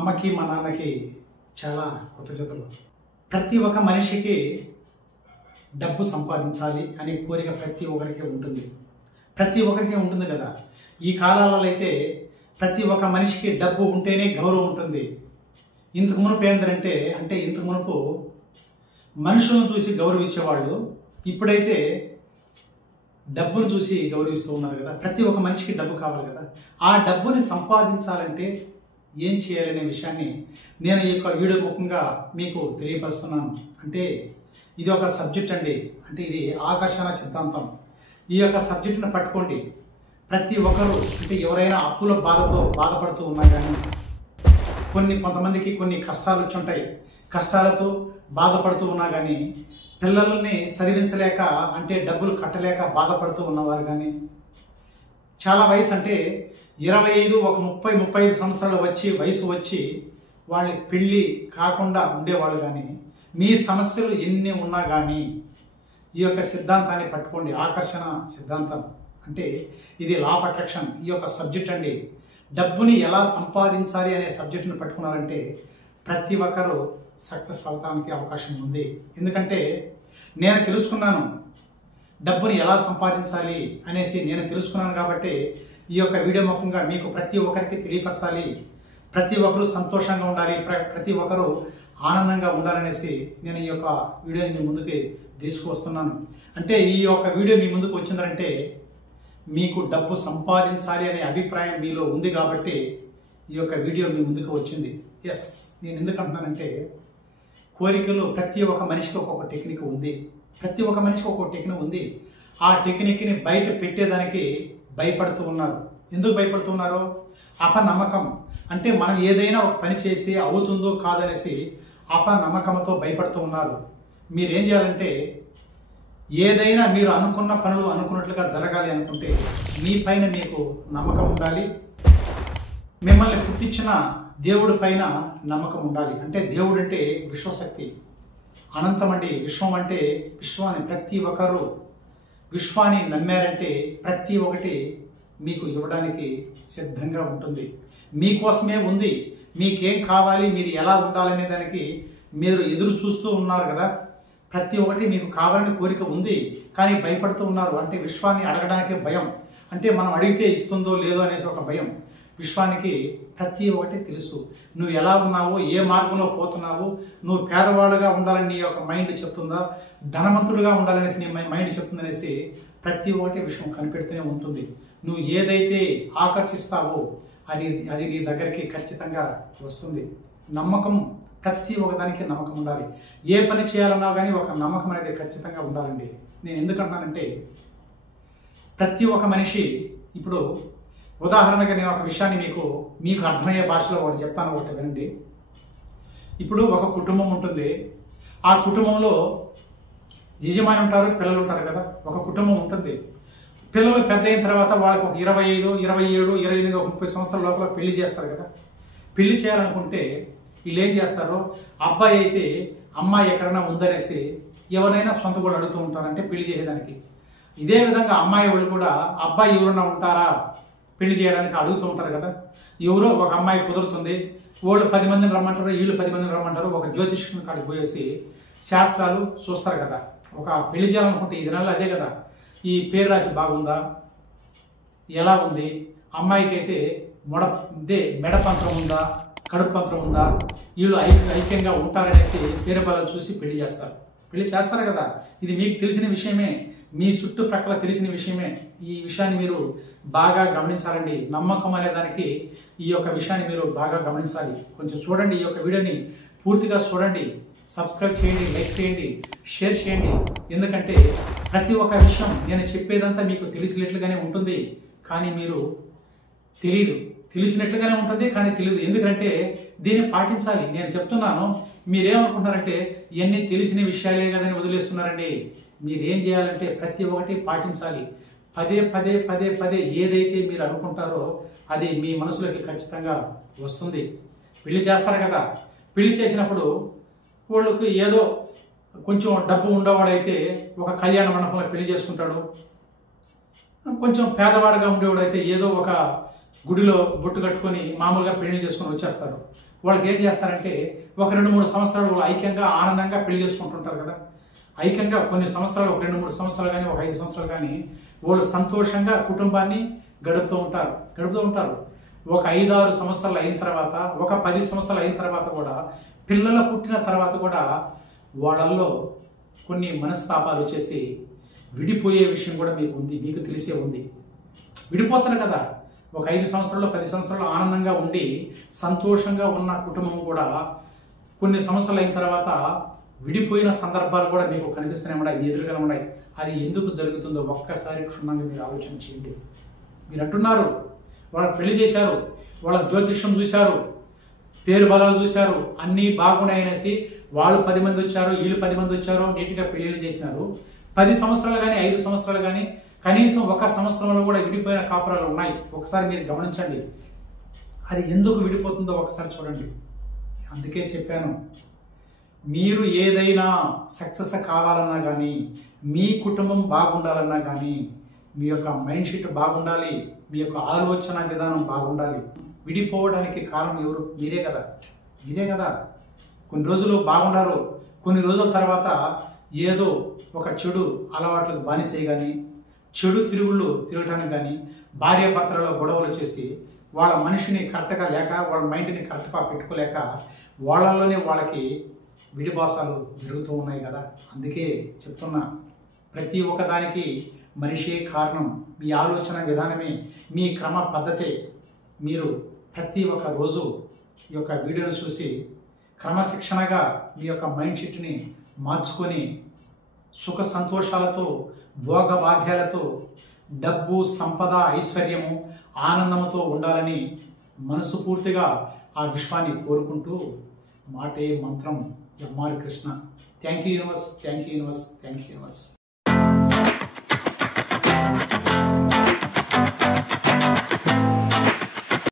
అమ్మకి మా నాన్నకి చాలా కృతజ్ఞతలు. ప్రతి ఒక్క మనిషికి డబ్బు సంపాదించాలి అనే కోరిక ప్రతి ఒక్కరికి ఉంటుంది. ప్రతి ఒక్కరికి ఉంటుంది కదా. ఈ కాలాలలో అయితే ప్రతి ఒక్క మనిషికి డబ్బు ఉంటేనే గౌరవం ఉంటుంది. ఇంతకు మునుపు ఏంటంటే ఇంతకు మునుపు మనుషులను చూసి గౌరవించేవాళ్ళు, ఇప్పుడైతే డబ్బును చూసి గౌరవిస్తూ ఉన్నారు కదా. ప్రతి ఒక్క మనిషికి డబ్బు కావాలి కదా. ఆ డబ్బుని సంపాదించాలంటే ఏం చేయాలనే విషయాన్ని నేను ఈ యొక్క వీడియో ముఖంగా మీకు తెలియపరుస్తున్నాను. ఇది ఒక సబ్జెక్ట్ అండి. ఇది ఆకర్షణ సిద్ధాంతం. ఈ యొక్క సబ్జెక్టును పట్టుకోండి. ప్రతి ఒక్కరు ఎవరైనా అప్పుల బాధతో బాధపడుతూ ఉన్నా కానీ, కొంతమందికి కొన్ని కష్టాలు వచ్చి ఉంటాయి. కష్టాలతో బాధపడుతూ ఉన్నా కానీ, పిల్లల్ని చదివించలేక డబ్బులు కట్టలేక బాధపడుతూ ఉన్నవారు కానీ, చాలా వయసు 25 ఒక 30-35 సంవత్సరాలు వయసు వచ్చి వాళ్ళ పెళ్ళి కాకుండా ఉండేవాళ్ళు కానీ, మీ సమస్యలు ఎన్ని ఉన్నా కానీ ఈ యొక్క సిద్ధాంతాన్ని పట్టుకోండి. ఆకర్షణ సిద్ధాంతం ఇది లా ఆఫ్ అట్రాక్షన్. ఈ యొక్క సబ్జెక్ట్ అండి. డబ్బుని ఎలా సంపాదించాలి అనే సబ్జెక్టుని పట్టుకున్నారంటే ప్రతి ఒక్కరూ సక్సెస్ అవడానికి అవకాశం ఉంది. ఎందుకంటే నేను తెలుసుకున్నాను డబ్బుని ఎలా సంపాదించాలి అనేసి నేను తెలుసుకున్నాను కాబట్టి ఈ యొక్క వీడియో ముఖంగా మీకు ప్రతి ఒక్కరికి తెలియపరచాలి. ప్రతి ఒక్కరూ సంతోషంగా ఉండాలి, ప్రతి ఒక్కరూ ఆనందంగా ఉండాలనేసి నేను ఈ యొక్క వీడియోని మీ ముందుకి తీసుకువస్తున్నాను. ఈ యొక్క వీడియో మీ ముందుకు వచ్చిందంటే మీకు డబ్బు సంపాదించాలి అనే అభిప్రాయం మీలో ఉంది కాబట్టి ఈ యొక్క వీడియో మీ ముందుకు వచ్చింది. ఎస్, నేను ఎందుకంటున్నానంటే కోరికలు ప్రతి ఒక్క మనిషికి ఒక్కొక్క టెక్నిక్ ఉంది. ప్రతి ఒక్క మనిషికి ఒక్కొక్క టెక్నిక్ ఉంది. ఆ టెక్నిక్ని బయట పెట్టేదానికి భయపడుతూ ఉన్నారు. ఎందుకు భయపడుతూ ఉన్నారో? అపనమ్మకం. మనం ఏదైనా ఒక పని చేస్తే అవుతుందో కాదనేసి అపనమ్మకంతో భయపడుతూ ఉన్నారు. మీరేం చేయాలంటే ఏదైనా మీరు అనుకున్న పనులు అనుకున్నట్లుగా జరగాలి అనుకుంటే మీ పైన మీకు నమ్మకం ఉండాలి. మిమ్మల్ని పుట్టించిన దేవుడి పైన నమ్మకం ఉండాలి. దేవుడు అంటే విశ్వశక్తి, అనంతం అండి. విశ్వం విశ్వాన్ని ప్రతి ఒక్కరూ విశ్వాన్ని నమ్మారంటే ప్రతి ఒక్కటి మీకు ఇవ్వడానికి సిద్ధంగా ఉంటుంది. మీకోసమే ఉంది. మీకేం కావాలి, మీరు ఎలా ఉండాలనే దానికి మీరు ఎదురు చూస్తూ ఉన్నారు కదా. ప్రతి ఒక్కటి మీకు కావాలని కోరిక ఉంది, కానీ భయపడుతూ ఉన్నారు. విశ్వాన్ని అడగడానికే భయం. మనం అడిగితే ఇస్తుందో లేదో అనేసి ఒక భయం. విశ్వానికి ప్రతి ఒక్కటి తెలుసు. నువ్వు ఎలా ఉన్నావో, ఏ మార్గంలో పోతున్నావో, నువ్వు పేదవాడుగా ఉండాలని నీ యొక్క మైండ్ చెప్తుందా, ధనవంతుడుగా ఉండాలనేసి నీ మైండ్ చెప్తుందనేసి ప్రతి ఒక్కటి విషయం కనిపెడుతూనే ఉంటుంది. నువ్వు ఏదైతే ఆకర్షిస్తావో అది నీ దగ్గరికి ఖచ్చితంగా వస్తుంది. నమ్మకం, ప్రతి ఒక్కదానికి నమ్మకం ఉండాలి. ఏ పని చేయాలన్నా కానీ ఒక నమ్మకం అనేది ఖచ్చితంగా ఉండాలండి. నేను ఎందుకంటున్నానంటే ప్రతి ఒక్క మనిషి ఇప్పుడు ఉదాహరణగా నేను ఒక విషయాన్ని మీకు అర్థమయ్యే భాషలో ఒకటి చెప్తాను, ఒకటి వినండి. ఇప్పుడు ఒక కుటుంబం ఉంటుంది. ఆ కుటుంబంలో యజమాని ఉంటారు, పిల్లలు ఉంటారు కదా. ఒక కుటుంబం ఉంటుంది. పిల్లలు పెద్ద అయిన తర్వాత వాళ్ళకి ఒక 25, 27, 28, 30 సంవత్సరాల లోపల పెళ్లి చేస్తారు కదా. పెళ్లి చేయాలనుకుంటే వీళ్ళు ఏం చేస్తారో, అబ్బాయి అయితే అమ్మాయి ఎక్కడైనా ఉందనేసి ఎవరైనా సొంత కూడా అడుగుతూ ఉంటారంటే పెళ్లి చేసేదానికి. ఇదే విధంగా అమ్మాయి వాళ్ళు కూడా అబ్బాయి ఎవరైనా ఉంటారా పెళ్లి చేయడానికి అడుగుతూ ఉంటారు కదా. ఎవరో ఒక అమ్మాయి కుదురుతుంది, వాళ్ళు 10 మందిని రమ్మంటారు, వీళ్ళు 10 మందిని రమ్మంటారు. ఒక జ్యోతిష్కుని కాడికి పోయేసి శాస్త్రాలు చూస్తారు కదా. ఒక పెళ్లి చేయాలనుకుంటే ఈ దినాల్లో అదే కదా. ఈ పేరు రాశి బాగుందా, ఎలా ఉంది, అమ్మాయికి అయితే మెడపంత్రం ఉందా, కడుపు పంత్రం ఉందా, వీళ్ళు ఐక్యంగా ఉంటారనేసి పేరు బలాలు చూసి పెళ్లి చేస్తారు కదా. ఇది మీకు తెలిసిన విషయమే, మీ చుట్టుప్రక్కల తెలిసిన విషయమే. ఈ విషయాన్ని మీరు బాగా గమనించాలండి. నమ్మకం అనే దానికి ఈ యొక్క విషయాన్ని మీరు బాగా గమనించాలి. కొంచెం చూడండి, ఈ యొక్క వీడియోని పూర్తిగా చూడండి, సబ్స్క్రైబ్ చేయండి, లైక్ చేయండి, షేర్ చేయండి. ఎందుకంటే ప్రతి ఒక్క విషయం నేను చెప్పేదంతా మీకు తెలిసినట్లుగానే ఉంటుంది, కానీ మీరు తెలిసినట్లుగానే ఉంటుంది కానీ తెలియదు. ఎందుకంటే దీన్ని పాటించాలి. నేను చెప్తున్నాను, మీరేమనుకుంటున్నారంటే ఇవన్నీ తెలిసిన విషయాలే కదని వదిలేస్తున్నారండి. మీరేం చేయాలంటే ప్రతి ఒక్కటి పాటించాలి. పదే ఏదైతే మీరు అనుకుంటారో అది మీ మనసులోకి ఖచ్చితంగా వస్తుంది. పెళ్లి చేస్తారు కదా. పెళ్లి చేసినప్పుడు వాళ్ళకి ఏదో కొంచెం డబ్బు ఉండేవాడైతే ఒక కళ్యాణ మండపంలో పెళ్లి చేసుకుంటాడు. కొంచెం పేదవాడుగా ఉండేవాడైతే ఏదో ఒక గుడిలో బొట్టు కట్టుకొని మామూలుగా పెళ్లి చేసుకొని వచ్చేస్తారు. వాళ్ళకి ఏం చేస్తారంటే ఒక 2-3 సంవత్సరాలు వాళ్ళు ఐక్యంగా ఆనందంగా పెళ్లి చేసుకుంటుంటారు కదా. ఐక్యంగా కొన్ని సంవత్సరాలు, ఒక 2-3 సంవత్సరాలు కానీ, ఒక 5 సంవత్సరాలు కానీ వాళ్ళు సంతోషంగా కుటుంబాన్ని గడుపుతూ ఉంటారు. ఒక 5-6 సంవత్సరాలు అయిన తర్వాత, ఒక 10 సంవత్సరాలు అయిన తర్వాత కూడా, పిల్లలు పుట్టిన తర్వాత కూడా వాళ్ళల్లో కొన్ని మనస్తాపాలు వచ్చేసి విడిపోయే విషయం కూడా మీకు తెలిసే ఉంది. విడిపోతారు కదా. ఒక 5 సంవత్సరాలు 10 సంవత్సరాలు ఆనందంగా ఉండి సంతోషంగా ఉన్న కుటుంబం కూడా కొన్ని సంవత్సరాలు అయిన తర్వాత విడిపోయిన సందర్భాలు కూడా మీకు కనిపిస్తూనే ఉన్నాయి, మీ ఎదురుగానే ఉన్నాయి. అది ఎందుకు జరుగుతుందో ఒక్కసారి క్షుణ్ణంగా మీరు ఆలోచన చేయండి. మీరు అంటున్నారు వాళ్ళకి పెళ్లి చేశారు, వాళ్ళకి జ్యోతిష్యం చూశారు, పేరు బలాలు చూశారు, అన్నీ బాగున్నాయనేసి వాళ్ళు 10 మంది వచ్చారు, వీళ్ళు 10 మంది వచ్చారు, నీట్గా పెళ్లిళ్ళు చేసినారు. 10 సంవత్సరాలు కానీ 5 సంవత్సరాలు కానీ కనీసం ఒక సంవత్సరంలో కూడా విడిపోయిన కాపురాలు ఉన్నాయి. ఒకసారి మీరు గమనించండి. అది ఎందుకు విడిపోతుందో ఒకసారి చూడండి. అందుకే చెప్పాను, మీరు ఏదైనా సక్సెస్ కావాలన్నా కానీ, మీ కుటుంబం బాగుండాలన్నా కానీ, మీ యొక్క మైండ్ సెట్ బాగుండాలి, మీ యొక్క ఆలోచన విధానం బాగుండాలి. విడిపోవడానికి కారణం ఎవరు? మీరే కదా. కొన్ని రోజులు బాగుండారు, కొన్ని రోజుల తర్వాత ఏదో ఒక చెడు అలవాట్లకు బానిసే కానీ, చెడు తిరగటానికి కానీ, భార్యాభర్తలలో గొడవలు చేసి వాళ్ళ మనిషిని కరెక్ట్గా లేక, వాళ్ళ మైండ్ని కరెక్ట్గా పెట్టుకోలేక వాళ్ళలోనే వాళ్ళకి విడిబాసాలు జరుగుతూ ఉన్నాయి కదా. అందుకే చెప్తున్నా, ప్రతి ఒక్కదానికి మనిషే కారణం. మీ ఆలోచన విధానమే, మీ క్రమ పద్ధతే. మీరు ప్రతి ఒక్క రోజు ఈ యొక్క వీడియోను చూసి క్రమశిక్షణగా మీ యొక్క మైండ్ సెట్ని మార్చుకొని సుఖ సంతోషాలతో, భోగభాగ్యాలతో, డబ్బు, సంపద, ఐశ్వర్యము, ఆనందంతో ఉండాలని మనస్ఫూర్తిగా ఆ విశ్వాన్ని కోరుకుంటూ మాటే మంత్రం MR Krishna. Thank you universe.